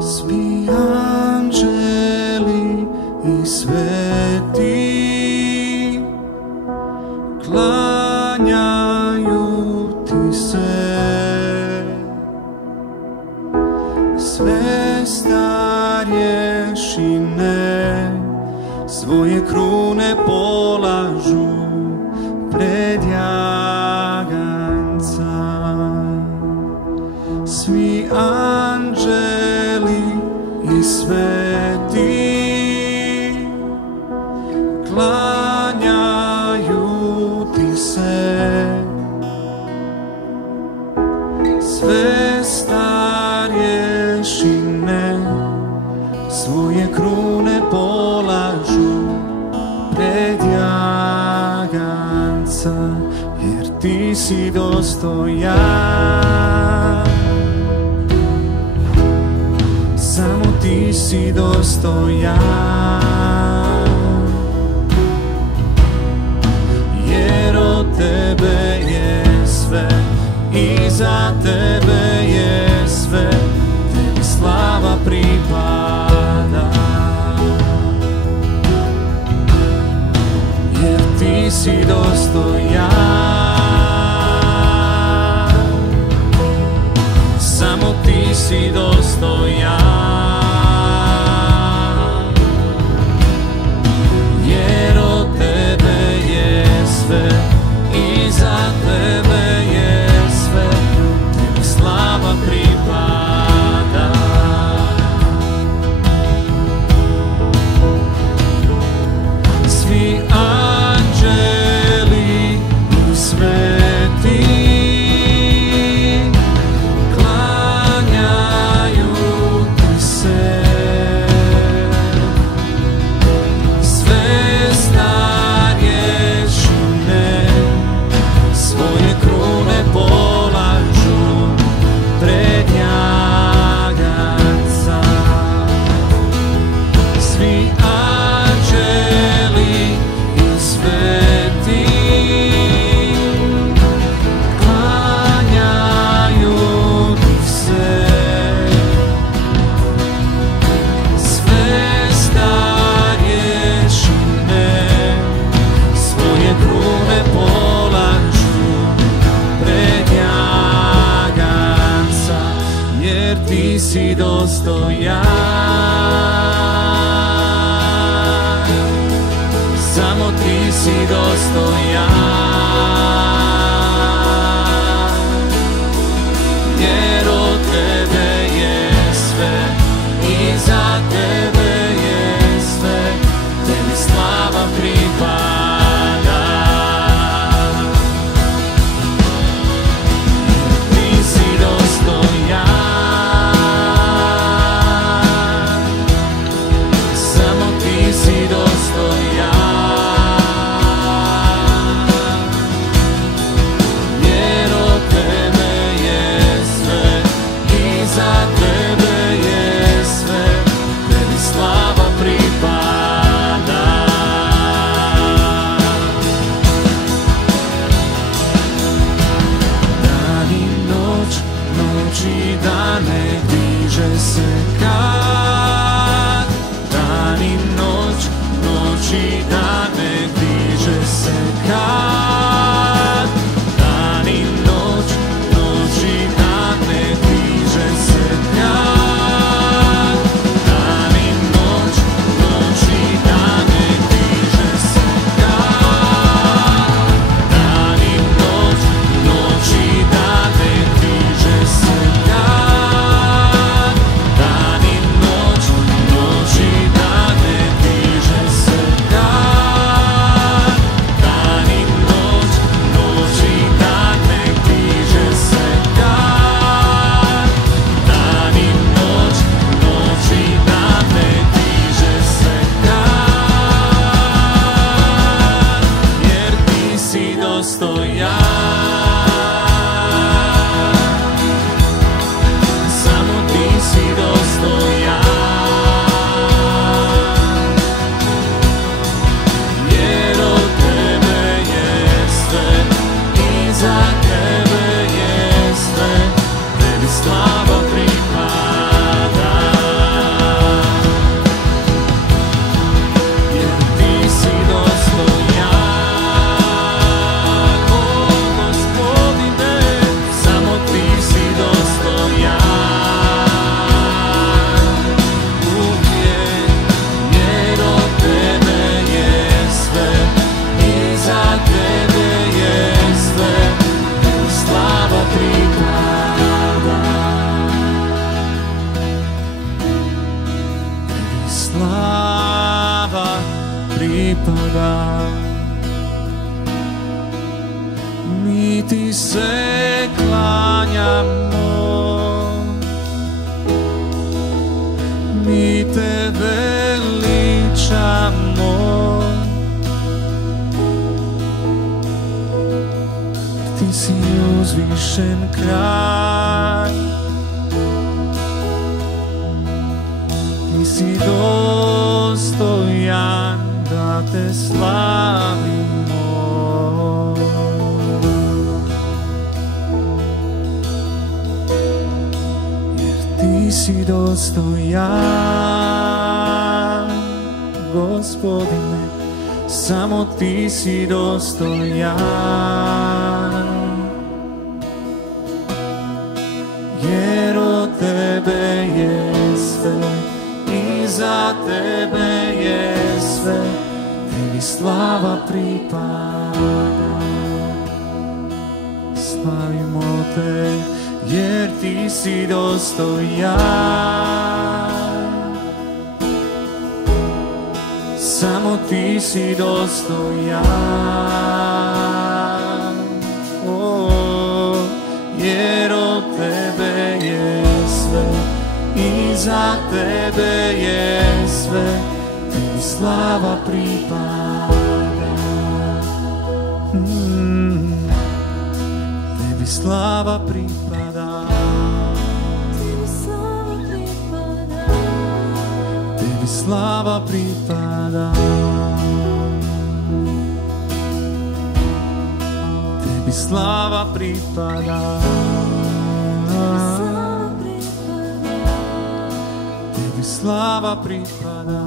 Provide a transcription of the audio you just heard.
Svi anđeli i sveti klanjaju ti se, sve starješine svoje krune polažu pred jaganca. Svi anđeli i sveti klanjaju ti se, sve starješine svoje krune polažu pred jaganca, jer ti si dostojan, samo ti si dostojan, jer od tebe je sve i za tebe je sve, tebi slava pripada, jer ti si dostojan, samo ti si dostojan, jer od tebe je sve i za tebe je sve, tebi slava pripada. Svi anđeli i sveti klanjaju ti se, sve starješine svoje krune polažu pred jaganca. Svi anđeli i sveti klanjaju ti se, sve starješine svoje krune polažu pred jaganca, jer ti si dostojan, samo ti si dostojan, jer od tebe je sve i za tebe je sve, tebi slava pripada, ti si dostojan, samo ti si dostojan, jer od tebe je sve i za tebe je sve, tebi slava pripada. Dan i noć, noć i dane diže se kad, dan i noć, noć i dane diže se kad, dan i noć, noć i dane diže se kad, dan i noć, noć i dane diže se kad, dan i noć, noć i dane diže se kad, dan si dostojan, jer od tebe je sve i za tebe je sve, tebi slava pripada. Jer ti si dostojan, o Gospodine, samo ti si dostojan uvijek, jer od tebe je sve i za tebe je sve, tebi slava pripada. Tebi slava pripada. Mi ti se klanjamo, mi te veličamo, ti si uzvišen kralj, ti si dostojan da te slavimo. Jer ti si dostojan, Gospodine, samo ti si dostojan, jer od tebe je sve i za tebe je sve, tebi slava pripada. Slavimo te, jer ti si dostojan, samo ti si dostojan, jer od tebe je sve i za tebe je sve, tebi slava pripada. Tebi slava pripada. Tebi slava pripada. Tebi slava pripada. Tebi slava pripada. Tebi slava pripada.